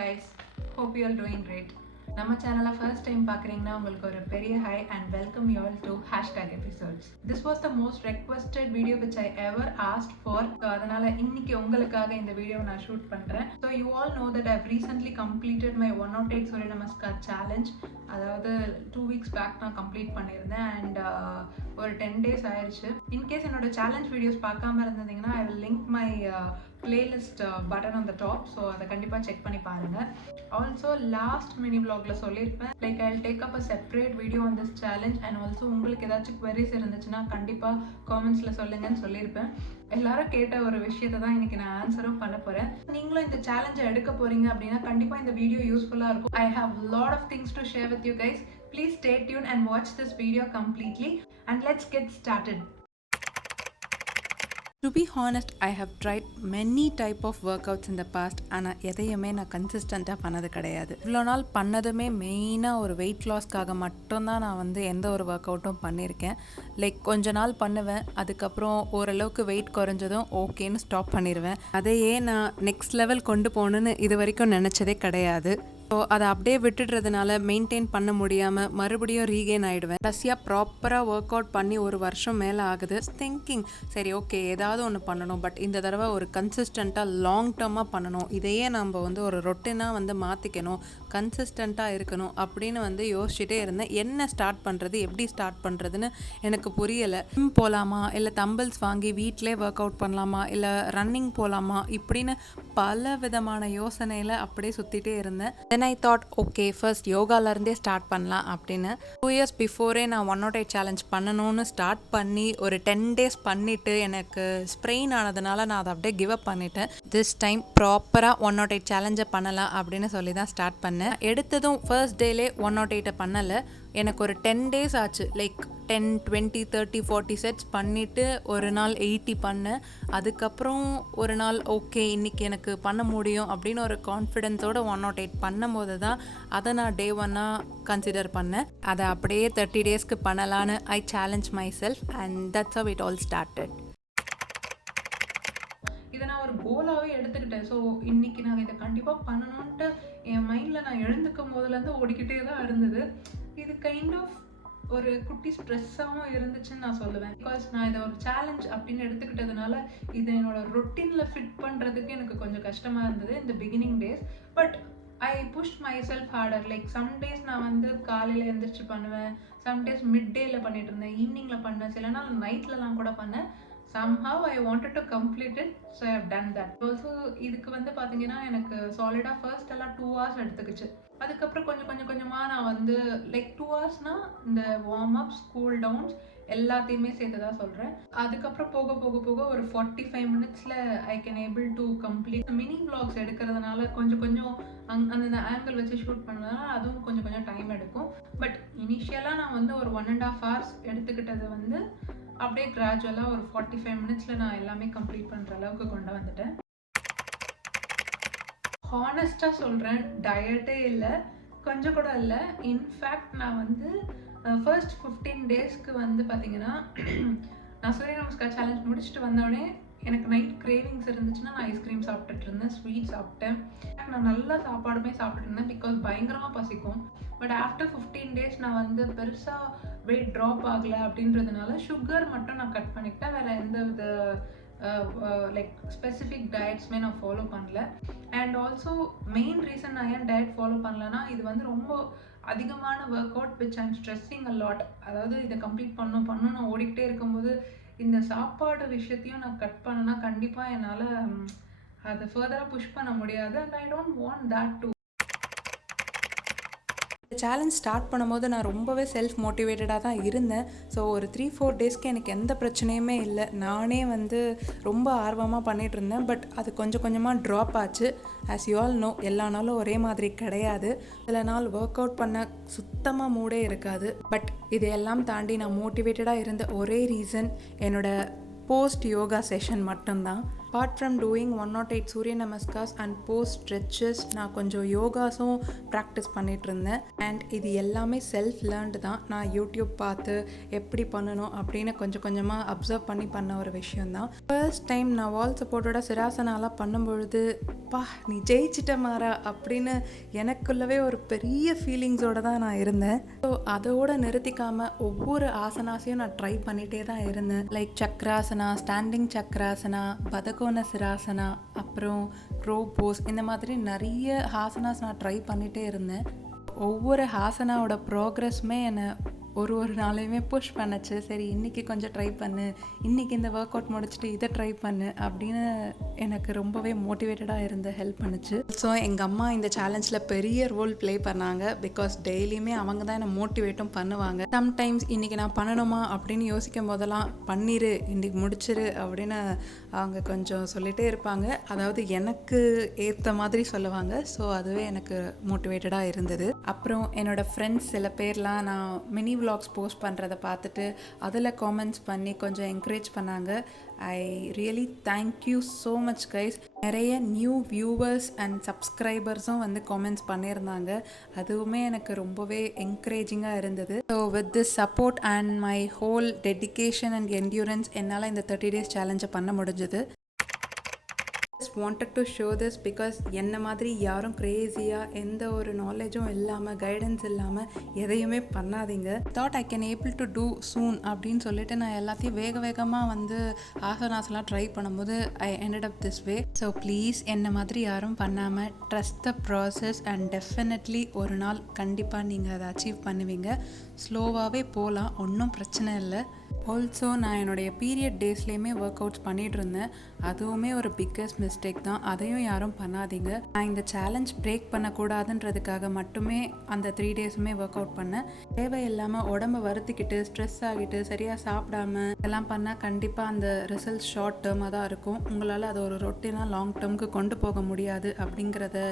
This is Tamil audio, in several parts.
guys, hope you are doing great. நம்ம சேனலை ஃபர்ஸ்ட் டைம் பார்க்குறீங்கன்னா உங்களுக்கு ஒரு பெரிய high and welcome you all to hashtag episodes. This was the most requested video which I ever asked for. So அதனால் இன்னைக்கு உங்களுக்காக இந்த வீடியோ நான் ஷூட் பண்ணுறேன். So you all know that I've recently completed my 108 சூரிய நமஸ்கார் சேலஞ்ச். அதாவது 2 weeks பேக் நான் கம்ப்ளீட் பண்ணியிருந்தேன் அண்ட் ஒரு 10 days ஆயிடுச்சு. இன்கேஸ் என்னோட சேலஞ்ச் வீடியோஸ் பார்க்காம இருந்தீங்கன்னா I will link my playlist button on the top. So அதை கண்டிப்பாக செக் பண்ணி பாருங்கள். ஆல்சோ லாஸ்ட் மினி vlogல சொல்லியிருப்பேன் like I will take up a separate video on this challenge and also உங்களுக்கு ஏதாச்சும் queries இருந்துச்சுன்னா கண்டிப்பாக காமெண்ட்ஸில் சொல்லுங்கன்னு சொல்லியிருப்பேன். எல்லாரும் கேட்ட ஒரு விஷயத்தை தான் இன்னைக்கு நான் ஆன்சரும் பண்ண போகிறேன். நீங்களும் இந்த சேலஞ்சை எடுக்க போகிறீங்க அப்படின்னா கண்டிப்பாக இந்த வீடியோ யூஸ்ஃபுல்லாக இருக்கும். I have lot of things to share with you guys. Please stay tuned and watch this video completely and let's get started. To be honest, I have tried many type of workouts in the past. ஆனால் எதையுமே நான் கன்சிஸ்டண்ட்டாக பண்ணது கிடையாது. இவ்வளோ நாள் பண்ணதுமே மெயினாக ஒரு வெயிட் லாஸ்க்காக மட்டும்தான் நான் எந்த ஒரு ஒர்க் அவுட்டும் பண்ணியிருக்கேன். லைக் கொஞ்ச நாள் பண்ணுவேன், அதுக்கப்புறம் ஓரளவுக்கு வெயிட் குறைஞ்சதும் ஓகேன்னு ஸ்டாப் பண்ணிடுவேன். அதையே நான் நெக்ஸ்ட் லெவல் கொண்டு போகணுன்னு இது வரைக்கும் நினச்சதே கிடையாது. ஸோ அதை அப்படியே விட்டுடுறதுனால மெயின்டைன் பண்ண முடியாமல் மறுபடியும் ரீகெயின் ஆகிடுவேன். கடைசியாக ப்ராப்பராக ஒர்க் அவுட் பண்ணி ஒரு வருஷம் மேலே ஆகுது. திங்கிங் சரி ஓகே ஏதாவது ஒன்று பண்ணணும், பட் இந்த தடவை ஒரு கன்சிஸ்டண்ட்டாக லாங் டேர்மாக பண்ணணும், இதையே நம்ம ஒரு ரொட்டீனாக மாற்றிக்கணும், கன்சிஸ்டண்ட்டாக இருக்கணும் அப்படின்னு யோசிச்சுட்டே இருந்தேன். என்ன ஸ்டார்ட் பண்ணுறது, எப்படி ஸ்டார்ட் பண்ணுறதுன்னு எனக்கு புரியலை. ஜிம் போகலாமா, இல்லை தம்பிள்ஸ் வாங்கி வீட்டிலே ஒர்க் அவுட் பண்ணலாமா, இல்லை ரன்னிங் போகலாமா, இப்படின்னு பல விதமான யோசனையில் அப்படியே சுற்றிட்டே இருந்தேன். Then I thought okay first யோகாலேருந்தே ஸ்டார்ட் பண்ணலாம் அப்படின்னு 2 years பிஃபோரே நான் 108 சேலஞ்ச் பண்ணணும்னு ஸ்டார்ட் பண்ணி ஒரு 10 days பண்ணிவிட்டு எனக்கு ஸ்ப்ரெயின் ஆனதுனால நான் அதை அப்படியே கிவ் அப் பண்ணிட்டேன். திஸ் டைம் ப்ராப்பராக 108 சேலஞ்சை பண்ணலாம் அப்படின்னு சொல்லி தான் ஸ்டார்ட் பண்ணேன். எடுத்ததும் ஃபர்ஸ்ட் டேலே 108 பண்ணலை. எனக்கு ஒரு 10 days ஆச்சு. லைக் 10, 20, 30, 40 செட்ஸ் பண்ணிவிட்டு ஒரு நாள் 80 பண்ணேன். அதுக்கப்புறம் ஒரு நாள் ஓகே இன்றைக்கி எனக்கு பண்ண முடியும் அப்படின்னு ஒரு கான்ஃபிடென்ஸோடு 108 பண்ணும்போது தான் அதை நான் டே 1 கன்சிடர் பண்ணேன். அதை அப்படியே 30 daysக்கு பண்ணலான்னு ஐ challenge my self and that's how it all started. இதை நான் ஒரு கோலாகவே எடுத்துக்கிட்டேன். ஸோ இன்னைக்கு நான் இதை கண்டிப்பாக பண்ணணுன்ட்டு என் மைண்டில் நான் எழுந்துக்கும் போதுலேருந்து ஓடிக்கிட்டே தான் இருந்தது. இது கைண்ட் ஆஃப் ஒரு குட்டி ஸ்ட்ரெஸ்ஸாகவும் இருந்துச்சுன்னு நான் சொல்லுவேன். பிகாஸ் நான் இதை ஒரு சேலஞ்ச் அப்படின்னு எடுத்துக்கிட்டதுனால இதை என்னோட ரொட்டீனில் ஃபிட் பண்ணுறதுக்கு எனக்கு கொஞ்சம் கஷ்டமாக இருந்தது இந்த beginning days. But I push myself harder. Like some days நான் காலையில் எழுந்திரிச்சு பண்ணுவேன், சம் டேஸ் மிட் டேயில் பண்ணிட்டு இருந்தேன், ஈவினிங்கில் பண்ணேன், சில நாள் நைட்லலாம் கூட பண்ணேன். somehow I wanted to complete it, so I have done that. Also இதுக்கு பார்த்தீங்கன்னா எனக்கு சாலிடாக ஃபர்ஸ்ட் எல்லாம் 2 hours எடுத்துக்கிச்சு. அதுக்கப்புறம் கொஞ்சமாக நான் லைக் 2 hoursனா இந்த வார்ம் அப்ஸ், கூல் டவுன்ஸ் எல்லாத்தையுமே சேர்த்து தான் சொல்கிறேன். அதுக்கப்புறம் போக ஒரு 45 minutesல I can able to complete. Mini vlogs எடுக்கிறதுனால கொஞ்சம் அந்த ஆங்கிள் வச்சு ஷூட் பண்ணதுனால அதுவும் கொஞ்சம் டைம் எடுக்கும். பட் இனிஷியலாக நான் ஒரு 1.5 hours எடுத்துக்கிட்டது அப்படியே கிராஜுவலாக ஒரு 45 minutesல நான் எல்லாமே கம்ப்ளீட் பண்ணுற அளவுக்கு கொண்டு வந்துட்டேன். ஹானஸ்டாக சொல்கிறேன், டயட்டே இல்லை, கொஞ்சம் கூட இல்லை. இன்ஃபேக்ட் நான் ஃபர்ஸ்ட் 15 daysக்கு பார்த்தீங்கன்னா நான் சூரிய நமஸ்கார் சேலஞ்ச் முடிச்சுட்டு வந்தோடனே எனக்கு நைட் கிரேவிங்ஸ் இருந்துச்சுன்னா நான் ஐஸ்கிரீம் சாப்பிட்டுட்டு இருந்தேன், ஸ்வீட் சாப்பிட்டேன், நான் நல்லா சாப்பாடுமே சாப்பிட்டுட்டு இருந்தேன் பிகாஸ் பயங்கரமாக பசிக்கும். பட் ஆஃப்டர் 15 days நான் பெருசாக வெயிட் ட்ராப் ஆகலை அப்படின்றதுனால சுகர் மட்டும் நான் கட் பண்ணிக்கிட்டேன். வேறு எந்த வித லைக் ஸ்பெசிஃபிக் டயட்ஸுமே நான் ஃபாலோ பண்ணல. அண்ட் ஆல்சோ மெயின் ரீசன் நான் ஏன் டயட் ஃபாலோ பண்ணலன்னா இது ரொம்ப அதிகமான work out which I'm stressing a lot. அதாவது இதை கம்ப்ளீட் பண்ணணும் நான் ஓடிக்கிட்டே இருக்கும்போது இந்த சாப்பாடு விஷயத்தையும் நான் கட் பண்ணேன்னா கண்டிப்பாக என்னால் அதை ஃபர்தராக புஷ் பண்ண முடியாது. And I don't want that to. Challenge start பண்ணும்போது நான் ரொம்பவே செல்ஃப் மோட்டிவேட்டடாக தான் இருந்தேன். ஸோ ஒரு 3-4 daysக்கு எனக்கு எந்த பிரச்சனையுமே இல்லை. நானே ரொம்ப ஆர்வமாக பண்ணிகிட்டு இருந்தேன். பட் அது கொஞ்சமாக ட்ராப் ஆச்சு. ஆஸ் யூ ஆல் நோ எல்லா நாளும் ஒரே மாதிரி கிடையாது. சில நாள் ஒர்க் அவுட் பண்ண சுத்தமாக மூடே இருக்காது. பட் இதையெல்லாம் தாண்டி நான் மோட்டிவேட்டடாக இருந்த ஒரே ரீசன் என்னோடய போஸ்ட் யோகா செஷன் மட்டும்தான். அப்பார்ட் ஃப்ரம் டூயிங் 108 சூரிய நமஸ்கார்ஸ் அண்ட் போஸ்ட் ஸ்ட்ரெச்சஸ் நான் கொஞ்சம் யோகாஸும் ப்ராக்டிஸ் பண்ணிகிட்டு இருந்தேன். அண்ட் இது எல்லாமே செல்ஃப் லேர்ன்டு தான். நான் யூடியூப் பார்த்து எப்படி பண்ணணும் அப்படின்னு கொஞ்சம் கொஞ்சமாக அப்சர்வ் பண்ணி பண்ண ஒரு விஷயந்தான். ஃபர்ஸ்ட் டைம் நான் வால் சப்போர்ட்டோட சிராசனாலாம் பண்ணும்பொழுது பா நீ ஜெயிச்சிட்ட மாறா அப்படின்னு எனக்குள்ளவே ஒரு பெரிய ஃபீலிங்ஸோடு தான் நான் இருந்தேன். ஸோ அதோடு நிறுத்திக்காமல் ஒவ்வொரு ஆசனாஸையும் நான் ட்ரை பண்ணிகிட்டே தான் இருந்தேன். லைக் சக்ராசனா, ஸ்டாண்டிங் சக்ராசனா, பதகோன சிராசனா, அப்புறம் க்ரோ போஸ், இந்த மாதிரி நிறைய ஆசனாஸ் நான் ட்ரை பண்ணிகிட்டே இருந்தேன். ஒவ்வொரு ஆசனாவோட ப்ரோக்ரஸுமே என்னை ஒரு நாளையுமே புஷ் பண்ணச்சு. சரி இன்றைக்கி கொஞ்சம் ட்ரை பண்ணு, இன்றைக்கி இந்த ஒர்க் அவுட் முடிச்சுட்டு இதை ட்ரை பண்ணு அப்படின்னு எனக்கு ரொம்பவே மோட்டிவேட்டடாக இருந்து ஹெல்ப் பண்ணுச்சு. ஸோ எங்கள் அம்மா இந்த சேலஞ்சில் பெரிய ரோல் ப்ளே பண்ணாங்க. பிகாஸ் டெய்லியுமே அவங்க தான் என்னை மோட்டிவேட்டும் பண்ணுவாங்க. சம்டைம்ஸ் இன்றைக்கி நான் பண்ணணுமா அப்படின்னு யோசிக்கும் போதெல்லாம் பண்ணிரு, இன்றைக்கி முடிச்சிரு அப்படின்னு அவங்க கொஞ்சம் சொல்லிகிட்டே இருப்பாங்க. அதாவது எனக்கு ஏற்ற மாதிரி சொல்லுவாங்க. ஸோ அதுவே எனக்கு மோட்டிவேட்டடாக இருந்தது. அப்புறம் என்னோடய ஃப்ரெண்ட்ஸ் சில பேர்லாம் நான் மினி விலாக்ஸ் போஸ்ட் பண்ணுறதை பார்த்துட்டு அதில் காமெண்ட்ஸ் பண்ணி கொஞ்சம் என்கரேஜ் பண்ணாங்க. I really thank you so much guys. நிறைய நியூ வியூவர்ஸ் அண்ட் சப்ஸ்கிரைபர்ஸும் வந்து காமெண்ட்ஸ் பண்ணியிருந்தாங்க. அதுவுமே எனக்கு ரொம்பவே என்கரேஜிங்காக இருந்தது. So with this support and my whole dedication and endurance என்னால் இந்த 30 days சேலஞ்சை பண்ண முடிஞ்சது. wanted to show this because என்ன மாதிரி யாரும் க்ரேஸியாக எந்த ஒரு நாலேஜும் இல்லாமல் கைடன்ஸ் இல்லாமல் எதையுமே பண்ணாதீங்க. Thought I can able to two சூன் அப்படின்னு சொல்லிட்டு நான் எல்லாத்தையும் வேகமாக வந்து ஆசனாஸ்லாம் ட்ரை பண்ணும்போது ஐ ended up this way. So please என்ன மாதிரி யாரும் பண்ணாமல் trust the process and definitely ஒரு நாள் கண்டிப்பாக நீங்கள் அதை அச்சீவ் பண்ணுவீங்க. ஸ்லோவாகவே போகலாம், ஒன்றும் பிரச்சனை இல்லை. ஆல்சோ நான் என்னுடைய பீரியட் டேஸ்லேயுமே ஒர்க் அவுட்ஸ் பண்ணிகிட்டு இருந்தேன். அதுவுமே ஒரு பிக்கஸ்ட் மிஸ்டேக் தான். அதையும் யாரும் பண்ணாதீங்க. நான் இந்த சேலஞ்ச் பிரேக் பண்ணக்கூடாதுன்றதுக்காக மட்டுமே அந்த 3 daysமே ஒர்க் அவுட் பண்ணேன். தேவையில்லாமல் உடம்பை வருத்திக்கிட்டு ஸ்ட்ரெஸ் ஆகிட்டு சரியாக சாப்பிடாம இதெல்லாம் பண்ணால் கண்டிப்பாக அந்த ரிசல்ட் ஷார்ட் டேர்மாக தான் இருக்கும். உங்களால் அதை ஒரு ரொட்டீனாக லாங் டேர்முக்கு கொண்டு போக முடியாது அப்படிங்கிறத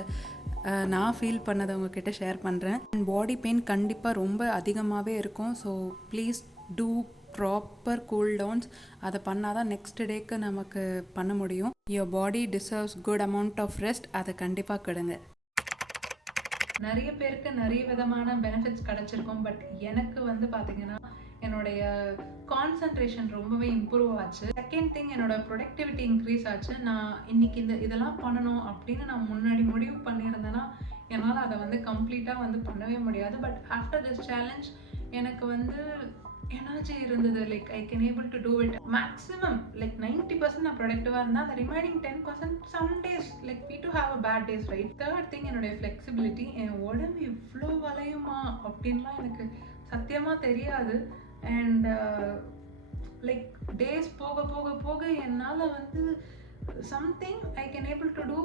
நான் ஃபீல் பண்ணதை உங்ககிட்ட ஷேர் பண்ணுறேன். அண்ட் பாடி பெயின் கண்டிப்பாக ரொம்ப அதிகமாகவே இருக்கும். So please do proper cool downs. அதை பண்ணால் தான் நெக்ஸ்ட் டேக்கு நமக்கு பண்ண முடியும். Your body deserves good amount of rest. அதை கண்டிப்பாக கெடுங்க. நிறைய பேருக்கு நிறைய விதமான பெனிஃபிட்ஸ் கிடச்சிருக்கும். பட் எனக்கு வந்து பார்த்தீங்கன்னா என்னுடைய கான்சன்ட்ரேஷன் ரொம்பவே இம்ப்ரூவ் ஆச்சு. செகண்ட் திங், என்னோட ப்ரொடக்டிவிட்டி இன்க்ரீஸ் ஆச்சு. நான் இன்னைக்கு இதெல்லாம் பண்ணணும் அப்படின்னு நான் முன்னாடி முடிவு பண்ணியிருந்தேன்னா என்னால் அதை வந்து கம்ப்ளீட்டாக வந்து பண்ணவே முடியாது. பட் ஆஃப்டர் திஸ் சேலஞ்ச் எனக்கு வந்து எனர்ஜி இருந்தது. Like I can able to do it. Maximum like 90% நான் ப்ரொடக்டிவாக இருந்தால் அந்த remaining 10% some days like we to have a bad days, right? Third thing, என்னுடைய ஃப்ளெக்சிபிலிட்டி. என் உடம்பு இவ்வளோ வளையுமா அப்படின்லாம் எனக்கு சத்தியமாக தெரியாது. அண்ட் லைக் டேஸ் போக போக போக என்னால் வந்து something I can able to do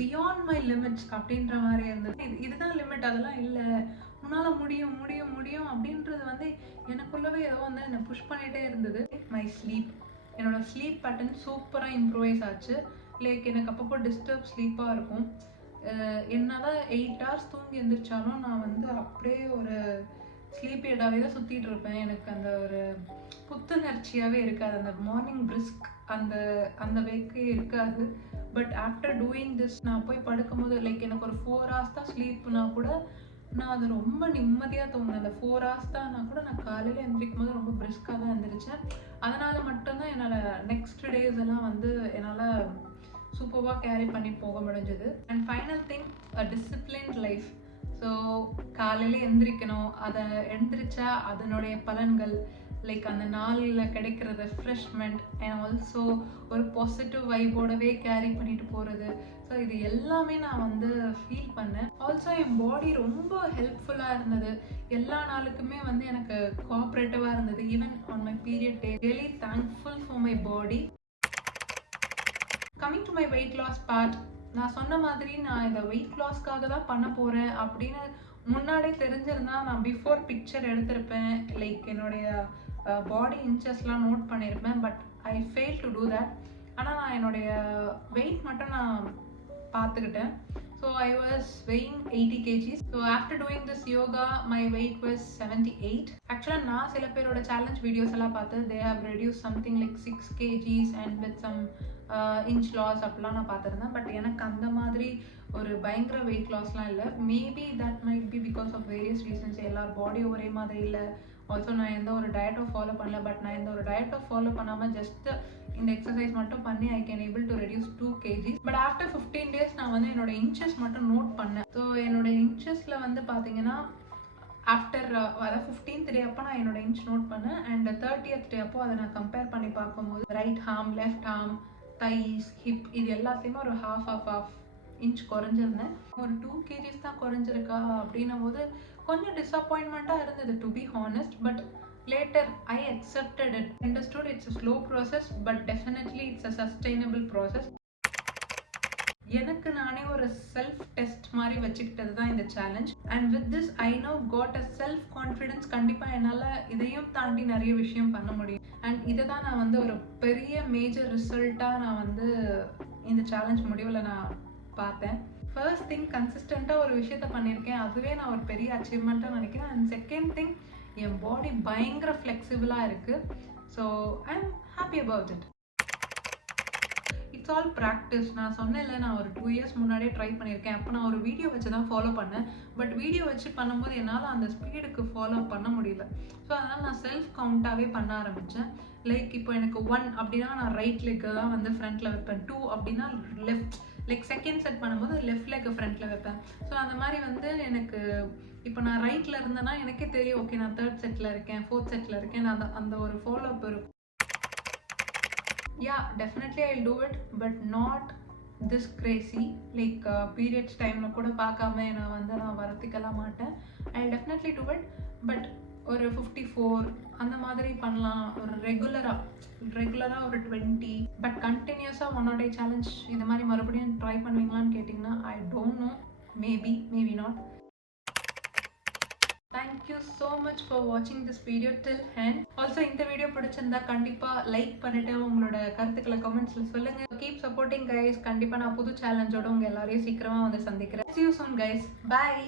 beyond my limits அப்படின்ற மாதிரி இருந்தது. இதுதான் லிமிட், அதெல்லாம் இல்லை, உன்னால் முடியும் முடியும் முடியும் அப்படின்றது வந்து எனக்குள்ளவே ஏதோ வந்து என்னை புஷ் பண்ணிகிட்டே இருந்தது. மை ஸ்லீப், என்னோட ஸ்லீப் பேட்டர்ன் சூப்பராக இம்ப்ரூவைஸ் ஆச்சு. லைக் எனக்கு அப்பப்போ டிஸ்டர்ப் ஸ்லீப்பாக இருக்கும். என்னதான் 8 hours தூங்கி எழுந்திரிச்சாலும் நான் வந்து அப்படியே ஒரு ஸ்லீப்பியடாகவே தான் சுற்றிட்டு இருப்பேன். எனக்கு அந்த ஒரு புத்துணர்ச்சியாகவே இருக்காது. அந்த மார்னிங் பிரிஸ்க் அந்த வேக்கே இருக்காது. பட் ஆஃப்டர் டூயிங் திஸ் நான் போய் படுக்கும்போது லைக் எனக்கு ஒரு 4 hours தான் ஸ்லீப்னா கூட நான் அது ரொம்ப நிம்மதியாக தூங்கினேன். அந்த 4 hours தான்னா கூட நான் காலையில் எழுந்திரிக்கும் போது ரொம்ப பிரிஸ்காக தான் எழுந்திரிச்சேன். அதனால் மட்டும்தான் என்னால் நெக்ஸ்ட் டேஸ் எல்லாம் வந்து என்னால் சூப்பராக கேரி பண்ணி போக முடிஞ்சது. And final thing, a disciplined life. So காலையில் எழுந்திரிக்கணும், அதை எழுந்திரிச்சா அதனுடைய பலன்கள் லைக் அந்த நாளில் கிடைக்கிற ரெஃப்ரெஷ்மெண்ட் அண்ட் ஆல்சோ ஒரு பாசிட்டிவ் வைபோடவே கேரி பண்ணிட்டு போகிறது. ஸோ இது எல்லாமே நான் வந்து ஃபீல் பண்ணேன். ஆல்சோ என் பாடி ரொம்ப ஹெல்ப்ஃபுல்லாக இருந்தது. எல்லா நாளுக்குமே வந்து எனக்கு கோஆப்ரேட்டிவாக இருந்தது. Even on my period day. Really thankful for my body. Coming to my weight loss part, நான் சொன்ன மாதிரி நான் இதை வெயிட் லாஸ்க்காக தான் பண்ண போகிறேன் அப்படின்னு முன்னாடியே தெரிஞ்சிருந்தா நான் பிஃபோர் பிக்சர் எடுத்திருப்பேன். லைக் என்னுடைய பாடி இன்ச்சஸ்லாம் நோட் பண்ணியிருப்பேன். But I fail to do that. ஆனால் நான் என்னுடைய வெயிட் மட்டும் நான் பார்த்துக்கிட்டேன். So I was weighing 80 kgs. So after doing this yoga my weight was 78. ஆக்சுவலாக நான் சில பேரோட சேலஞ்ச் வீடியோஸ் எல்லாம் பார்த்து they have reduce something like 6 kgs and with some inch loss அப்படிலாம் நான் பார்த்துருந்தேன். பட் எனக்கு அந்த மாதிரி ஒரு பயங்கர வெயிட் லாஸ்லாம் இல்லை. Maybe that might be because of various reasons. எல்லார் பாடியும் ஒரே மாதிரி இல்லை. ஆல்சோ நான் எந்த ஒரு டயட்டும் ஃபாலோ பண்ணல. பட் நான் எந்த ஒரு டயட்டும் ஃபாலோ பண்ணாமல் ஜஸ்ட் இந்த எக்ஸசைஸ் மட்டும் பண்ணி ஐ can able to reduce 2 kg. But after 15 days நான் வந்து என்னோட இன்ச்சஸ் மட்டும் நோட் பண்ணேன். ஸோ என்னோட இன்ச்சஸில் வந்து பார்த்தீங்கன்னா ஆஃப்டர் அதாவது 15th டே அப்போ நான் என்னோட இன்ச் நோட் பண்ணேன். அண்ட் 30th டே அப்போ அதை நான் கம்பேர் பண்ணி பார்க்கும்போது right arm, left arm, thighs, hip இது எல்லாத்தையுமே ஒரு half இன்ச் குறைஞ்சிருந்தேன். ஒரு 2 kgs தான் குறைஞ்சிருக்கா அப்படின்னும் போது கொஞ்சம் டிஸப்பாயின்மெண்ட்டாக இருந்தது to be honest. But later I accepted it. Understood it's a slow process but definitely it's a sustainable process. எனக்கு நானே ஒரு செல்ஃப் டெஸ்ட் மாதிரி வச்சுக்கிட்டது தான் இந்த challenge. And with this I know got a self confidence. கண்டிப்பாக என்னால் இதையும் தாண்டி நிறைய விஷயம் பண்ண முடியும். அண்ட் இதை தான் நான் வந்து ஒரு பெரிய மேஜர் ரிசல்ட்டாக நான் வந்து இந்த சேலஞ்ச் முடிவில் நான் பார்த்தேன். ஃபர்ஸ்ட் திங் கன்சிஸ்டண்ட்டாக ஒரு விஷயத்த பண்ணியிருக்கேன். அதுவே நான் ஒரு பெரிய அச்சீவ்மெண்ட்டாக நினைக்கிறேன். அண்ட் செகண்ட் திங் என் பாடி பயங்கர ஃப்ளெக்சிபிளாக இருக்குது. So I am happy about it. It's all practice. நான் சொன்னேன்ல நான் ஒரு 2 years முன்னாடியே ட்ரை பண்ணியிருக்கேன். அப்போ நான் ஒரு வீடியோ வச்சு தான் ஃபாலோ பண்ணேன். பட் வீடியோ வச்சு பண்ணும்போது என்னால் அந்த ஸ்பீடுக்கு ஃபாலோ பண்ண முடியல. ஸோ அதனால் நான் செல்ஃப் கவுண்ட்டாகவே பண்ண ஆரம்பித்தேன். லைக் இப்போ எனக்கு 1 அப்படின்னா நான் ரைட் லெக்கை தான் வந்து ஃப்ரண்ட்டில் வைப்பேன். 2 அப்படின்னா லெஃப்ட் லைக் செகண்ட் செட் பண்ணும்போது லெஃப்ட் லெக்கை ஃப்ரண்ட்டில் வைப்பேன். ஸோ அந்த மாதிரி வந்து எனக்கு இப்போ நான் ரைட்டில் இருந்தேன்னா எனக்கே தெரியும் ஓகே நான் 3rd செட்டில் இருக்கேன், 4th செட்டில் இருக்கேன். நான் அந்த ஒரு ஃபாலோ அப் இருக்கும். Yeah, definitely I'll do it, but not this crazy. Like periods timeல கூட பார்க்காம நான் வரத்திக்கலாம் மாட்டேன். I'll definitely do it, but ஒரு 54 அந்த மாதிரி பண்ணலாம். ஒரு ரெகுலராக ஒரு 20. பட் கண்டினியூஸாக 1 day சேலஞ்ச் இந்த மாதிரி மறுபடியும் ட்ரை பண்ணுவீங்களான்னு கேட்டிங்கன்னா I don't know. Maybe not. Thank you so much for watching this video till end. Also இந்த வீடியோ பிடிச்சிருந்தா கண்டிப்பா லைக் பண்ணிட்டு உங்களோட கருத்துக்களை கமெண்ட்ஸ்ல சொல்லுங்க. Keep supporting guys. கண்டிப்பா நான் புது சேலஞ்சோட உங்க எல்லாரையும் சீக்கிரமா வந்து சந்திக்கிறேன். See you soon guys. Bye.